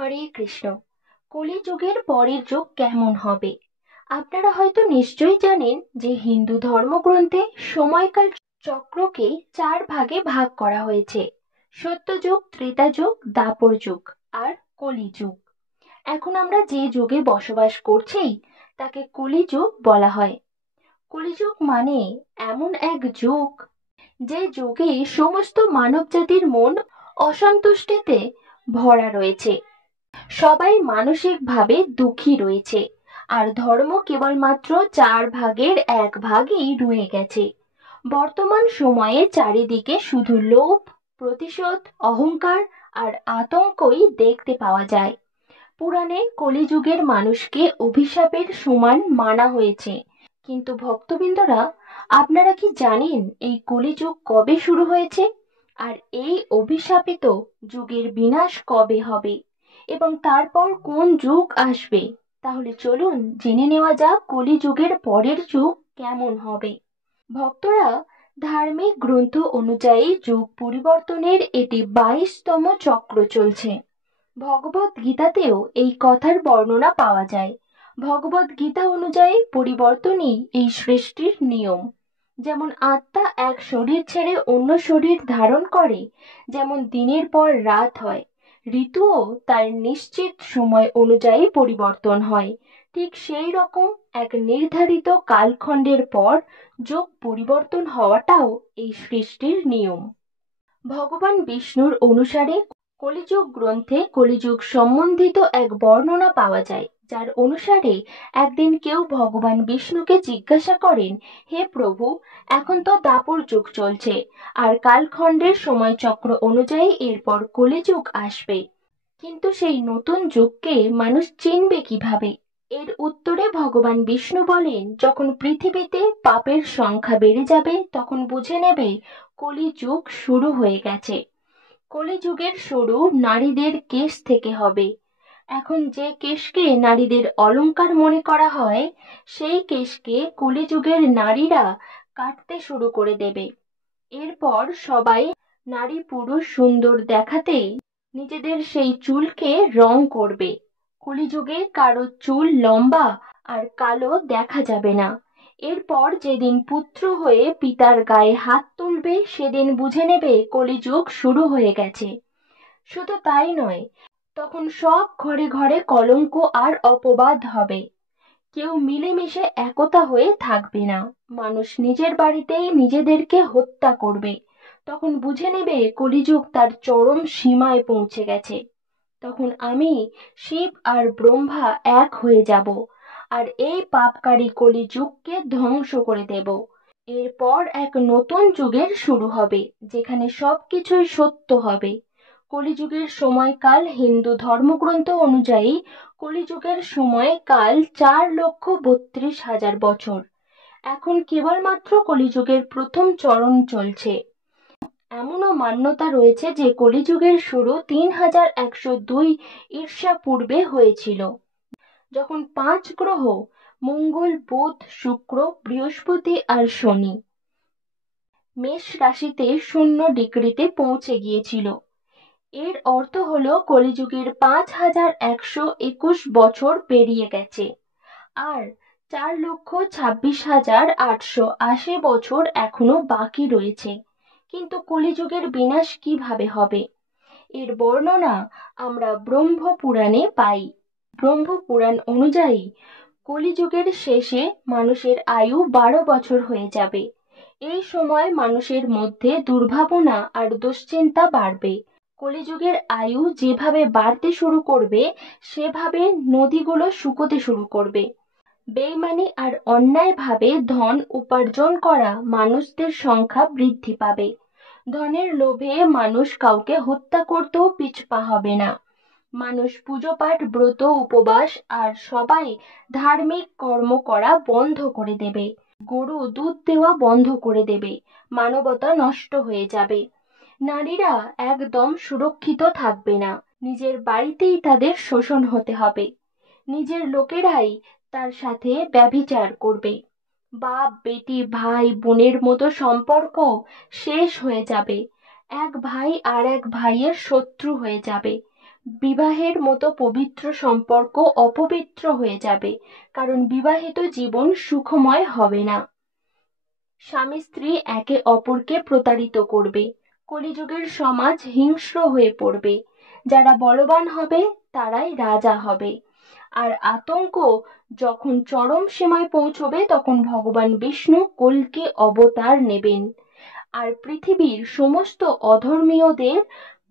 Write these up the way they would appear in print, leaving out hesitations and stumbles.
হরে কৃষ্ণ। কলিযুগের পরের যুগ কেমন হবে? আপনারা হয়তো নিশ্চয়ই জানেন যে হিন্দু ধর্মগ্রন্থে সময়কাল চক্রকে 4 ভাগে ভাগ করা হয়েছে: সত্যযুগ, ত্রেতা যুগ, দ্বাপর যুগ আর কলিযুগ। এখন আমরা যে যুগে বসবাস করছি তাকে কলিযুগ বলা হয়। কলিযুগ মানে এমন এক যুগ যে যুগে সমস্ত মানবজাতির মন অসন্তুষ্টিতে ভরা রয়েছে। সবাই মানসিকভাবে দুঃখী রয়েছে, আর ধর্ম কেবলমাত্র 4 ভাগের 1 ভাগই রয়ে গেছে। বর্তমান সময়ে চারিদিকে শুধু লোভ, প্রতিশোধ, অহংকার আর আতঙ্কই দেখতে পাওয়া যায়। পুরাণে কলিযুগের মানুষকে অভিশাপের সমান মানা হয়েছে। কিন্তু ভক্তবৃন্দরা, আপনারা কি জানেন এই কলিযুগ কবে শুরু হয়েছে? আর এই অভিশাপিত যুগের বিনাশ কবে হবে এবং তারপর কোন যুগ আসবে? তাহলে চলুন জেনে নেওয়া যাক কলিযুগের পরের যুগ কেমন হবে। ভক্তরা, ধার্মিক গ্রন্থ অনুযায়ী যুগ পরিবর্তনের এটি 22তম চক্র চলছে। ভগবত গীতাতেও এই কথার বর্ণনা পাওয়া যায়। ভগবত গীতা অনুযায়ী পরিবর্তনই এই সৃষ্টির নিয়ম। যেমন আত্মা এক শরীর ছেড়ে অন্য শরীর ধারণ করে, যেমন দিনের পর রাত হয়, ঋতুও তার নিশ্চিত সময় অনুযায়ী পরিবর্তন হয়, ঠিক সেই রকম এক নির্ধারিত কালখণ্ডের পর যুগ পরিবর্তন হওয়াটাও এই সৃষ্টির নিয়ম। ভগবান বিষ্ণুর অনুসারে কলিযুগ গ্রন্থে কলিযুগ সম্বন্ধিত এক বর্ণনা পাওয়া যায়, যার অনুসারে একদিন কেউ ভগবান বিষ্ণুকে জিজ্ঞাসা করেন, হে প্রভু, এখন তো দাপর যুগ চলছে, আর কালখণ্ডের সময়চক্র অনুযায়ী এরপর কলিযুগ আসবে, কিন্তু সেই নতুন যুগকে মানুষ চিনবে কিভাবে? এর উত্তরে ভগবান বিষ্ণু বলেন, যখন পৃথিবীতে পাপের সংখ্যা বেড়ে যাবে তখন বুঝে নেবে কলিযুগ শুরু হয়ে গেছে। কলিযুগের শুরু নারীদের কেশ থেকে হবে। এখন যে কেশকে নারীদের অলংকার মনে করা হয়, সেই কেশকে কলিযুগের নারীরা কাটতে শুরু করে দেবে। এরপর সবাই নারী পুরুষ সুন্দর দেখাতে নিজেদের সেই চুলকে রং করবে। কলিযুগে কারো চুল লম্বা আর কালো দেখা যাবে না। এরপর যেদিন পুত্র হয়ে পিতার গায়ে হাত তুলবে সেদিন বুঝে নেবে কলিযুগ শুরু হয়ে গেছে। শুধু তাই নয়, তখন সব ঘরে ঘরে কলঙ্ক আর অপবাদ হবে। কেউ মিলেমিশে একতা হয়ে থাকবে না। মানুষ নিজের বাড়িতেই নিজেদেরকে হত্যা করবে। তখন বুঝে নেবে কলিযুগ তার চরম সীমায় পৌঁছে গেছে। তখন আমি, শিব আর ব্রহ্মা এক হয়ে যাব, আর এই পাপকারী কলিযুগকে ধ্বংস করে দেব। এরপর এক নতুন যুগের শুরু হবে, যেখানে সবকিছুই সত্য হবে। কলিযুগের সময়কাল হিন্দু ধর্মগ্রন্থ অনুযায়ী কলিযুগের সময়কাল 4,32,000 বছর। এখন কেবলমাত্র কলিযুগের প্রথম চরণ চলছে। এমনও মান্যতা রয়েছে যে কলিযুগের শুরু 3102 ঈর্ষা পূর্বে হয়েছিল, যখন 5 গ্রহ মঙ্গল, বুধ, শুক্র, বৃহস্পতি আর শনি মেষ রাশিতে 0 ডিগ্রিতে পৌঁছে গিয়েছিল। এর অর্থ হলো কলিযুগের 5121 বছর পেরিয়ে গেছে, আর 4,26,880 বছর এখনো বাকি রয়েছে। কিন্তু কলিযুগের বিনাশ কিভাবে হবে? এর বর্ণনা আমরা ব্রহ্ম পুরাণে পাই। ব্রহ্ম পুরাণ অনুযায়ী কলিযুগের শেষে মানুষের আয়ু 12 বছর হয়ে যাবে। এই সময় মানুষের মধ্যে দুর্ভাবনা আর দুশ্চিন্তা বাড়বে। কলিযুগের আয়ু যেভাবে বাড়তে শুরু করবে, সেভাবে নদীগুলো শুকোতে শুরু করবে। বেইমানি আর অন্যায়ভাবে ধন উপার্জন করা মানুষদের সংখ্যা বৃদ্ধি পাবে। ধনের লোভে মানুষ কাউকে হত্যা করতেও পিছপা হবে না। মানুষ পুজো পাঠ, ব্রত, উপবাস আর সবাই ধার্মিক কর্ম করা বন্ধ করে দেবে। গরু দুধ দেওয়া বন্ধ করে দেবে। মানবতা নষ্ট হয়ে যাবে। নারীরা একদম সুরক্ষিত থাকবে না। নিজের বাড়িতেই তাদের শোষণ হতে হবে। নিজের লোকেরাই তার সাথে ব্যভিচার করবে। বাপ বেটি, ভাই বোনের মতো সম্পর্ক শেষ হয়ে যাবে। এক ভাই আর এক ভাইয়ের শত্রু হয়ে যাবে। বিবাহের মতো পবিত্র সম্পর্ক অপবিত্র হয়ে যাবে, কারণ বিবাহিত জীবন সুখময় হবে না। স্বামী স্ত্রী একে অপরকে প্রতারিত করবে। কলিযুগের সমাজ হিংস্র হয়ে পড়বে। যারা বলবান হবে তারাই রাজা হবে। আর আতঙ্ক যখন চরম সীমায় পৌঁছবে তখন ভগবান বিষ্ণু কল্কি অবতার নেবেন আর পৃথিবীর সমস্ত অধর্মীয়দের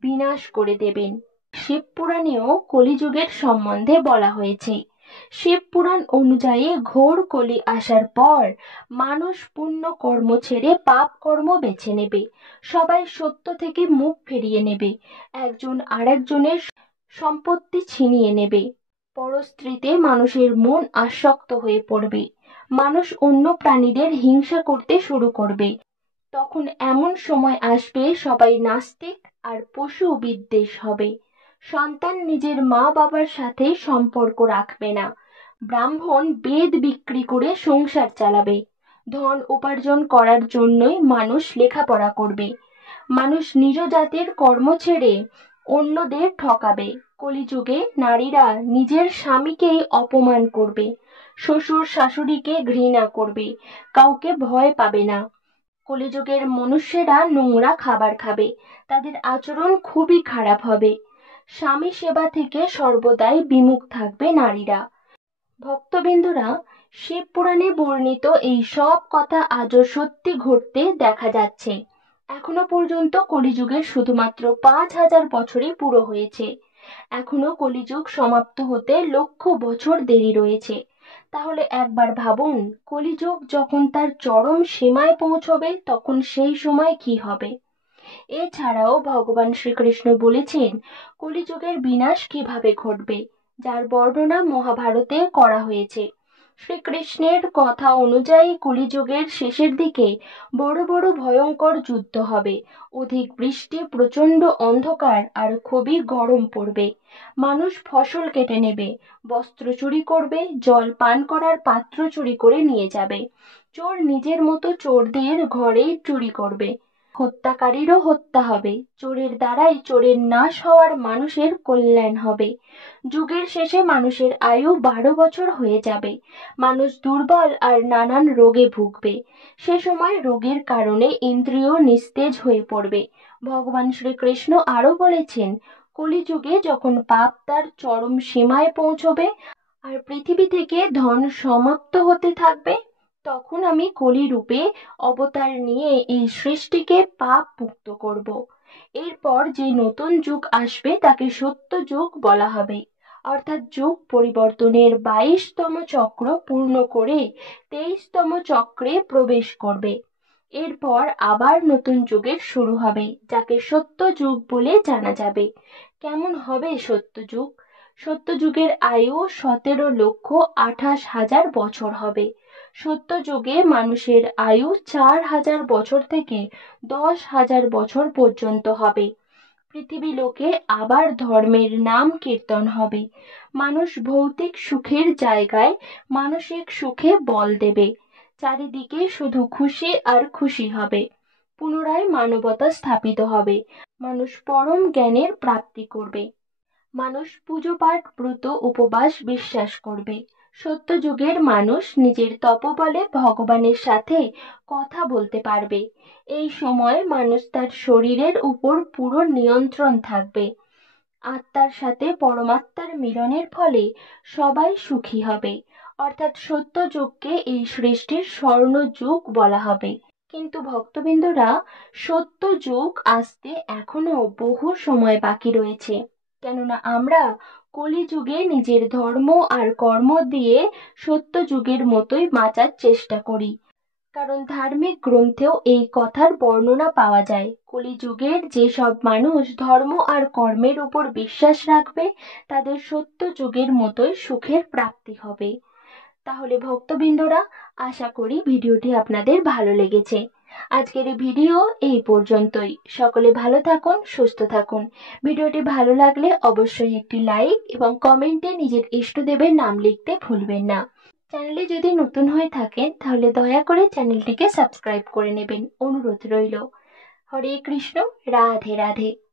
বিনাশ করে দেবেন। শিব পুরাণেও কলিযুগের সম্বন্ধে বলা হয়েছে। শিব পুরাণ অনুযায়ী ঘোর কলি আসার পর মানুষ পুণ্য কর্ম ছেড়ে পাপ কর্ম বেছে নেবে। সবাই সত্য থেকে মুখ ফিরিয়ে নেবে। একজন আরেকজনের সম্পত্তি ছিনিয়ে নেবে। পরস্ত্রীতে মানুষের মন আসক্ত হয়ে পড়বে। মানুষ অন্য প্রাণীদের হিংসা করতে শুরু করবে। তখন এমন সময় আসবে সবাই নাস্তিক আর পশু বিদ্বেষ হবে। সন্তান নিজের মা বাবার সাথে সম্পর্ক রাখবে না। ব্রাহ্মণ বেদ বিক্রি করে সংসার চালাবে। ধন উপার্জন করার জন্যই মানুষ লেখাপড়া করবে। মানুষ নিজ জাতির কর্ম ছেড়ে অন্যদের ঠকাবে। কলিযুগে নারীরা নিজের স্বামীকেই অপমান করবে। শ্বশুর শাশুড়িকে ঘৃণা করবে। কাউকে ভয় পাবে না। কলিযুগের মনুষ্যেরা নোংরা খাবার খাবে। তাদের আচরণ খুবই খারাপ হবে। স্বামী সেবা থেকে সর্বদাই বিমুখ থাকবে নারীরা। ভক্তবৃন্দরা, শিব পুরাণে বর্ণিত এই সব কথা আজও সত্যি ঘটতে দেখা যাচ্ছে। এখনো পর্যন্ত কলিযুগের শুধুমাত্র 5000 বছরই পুরো হয়েছে। এখনো কলিযুগ সমাপ্ত হতে লক্ষ বছর দেরি রয়েছে। তাহলে একবার ভাবুন, কলিযুগ যখন তার চরম সীমায় পৌঁছবে তখন সেই সময় কি হবে। এছাড়াও ভগবান শ্রীকৃষ্ণ বলেছেন কলিযুগের বিনাশ কিভাবে ঘটবে, যার বর্ণনা মহাভারতে করা হয়েছে। শ্রীকৃষ্ণের কথা অনুযায়ী কলিযুগের শেষের দিকে বড় বড় ভয়ঙ্কর যুদ্ধ হবে। অধিক বৃষ্টি, প্রচন্ড অন্ধকার আর খুবই গরম পড়বে। মানুষ ফসল কেটে নেবে, বস্ত্র চুরি করবে, জল পান করার পাত্র চুরি করে নিয়ে যাবে। চোর নিজের মতো চোরদের ঘরেই চুরি করবে। হত্যাকারীরও হত্যা হবে। চোরের দ্বারাই চোরের নাশ হওয়ার মানুষের কল্যাণ হবে। যুগের শেষে মানুষের আয়ু 12 বছর হয়ে যাবে। মানুষ দুর্বল আর নানান রোগে ভুগবে। সে সময় রোগের কারণে ইন্দ্রিয় নিস্তেজ হয়ে পড়বে। ভগবান শ্রীকৃষ্ণ আরো বলেছেন, কলিযুগে যখন পাপ তার চরম সীমায় পৌঁছবে আর পৃথিবী থেকে ধন সমাপ্ত হতে থাকবে, তখন আমি কলি রূপে অবতার নিয়ে এই সৃষ্টিকে পাপ মুক্ত করব। এরপর যে নতুন যুগ আসবে তাকে সত্য যুগ বলা হবে। অর্থাৎ যুগ পরিবর্তনের 22তম চক্র পূর্ণ করে 23তম চক্রে প্রবেশ করবে। এরপর আবার নতুন যুগের শুরু হবে, যাকে সত্য যুগ বলে জানা যাবে। কেমন হবে সত্য যুগ? সত্য যুগের আয়ু 17,28,000 বছর হবে। সত্য যুগে মানুষের আয়ু 4000 বছর থেকে 10,000 বছর পর্যন্ত হবে। পৃথিবী লোকে আবার ধর্মের নাম কীর্তন হবে। মানুষ ভৌতিক সুখের জায়গায় মানসিক সুখে বল দেবে। চারিদিকে শুধু খুশি আর খুশি হবে। পুনরায় মানবতা স্থাপিত হবে। মানুষ পরম জ্ঞানের প্রাপ্তি করবে। মানুষ পুজো পাঠ, ব্রত, উপবাস বিশ্বাস করবে। সত্য যুগের মানুষ নিজের তপবলে ভগবানের সাথে কথা বলতে পারবে। এই সময় মানুষ তার শরীরের উপর পুরো নিয়ন্ত্রণ থাকবে। আত্মার সাথে পরমাত্মার মিলনের ফলে সবাই সুখী হবে। অর্থাৎ সত্য যুগকে এই সৃষ্টির স্বর্ণ যুগ বলা হবে। কিন্তু ভক্তবৃন্দরা, সত্য যুগ আসতে এখনো বহু সময় বাকি রয়েছে। কেননা আমরা কলিযুগে নিজের ধর্ম আর কর্ম দিয়ে সত্য যুগের মতোই বাঁচার চেষ্টা করি। কারণ ধার্মিক গ্রন্থেও এই কথার বর্ণনা পাওয়া যায়। কলিযুগের যেসব মানুষ ধর্ম আর কর্মের উপর বিশ্বাস রাখবে তাদের সত্য যুগের মতোই সুখের প্রাপ্তি হবে। তাহলে ভক্তবৃন্দরা, আশা করি ভিডিওটি আপনাদের ভালো লেগেছে। আজকের এই ভিডিও এই পর্যন্তই। সকলে ভালো থাকুন, সুস্থ থাকুন। ভিডিওটি ভালো লাগলে অবশ্যই একটি লাইক এবং কমেন্টে নিজের ইষ্টদেবের নাম লিখতে ভুলবেন না। চ্যানেলে যদি নতুন হয়ে থাকেন তাহলে দয়া করে চ্যানেলটিকে সাবস্ক্রাইব করে নেবেন, অনুরোধ রইল। হরে কৃষ্ণ, রাধে রাধে।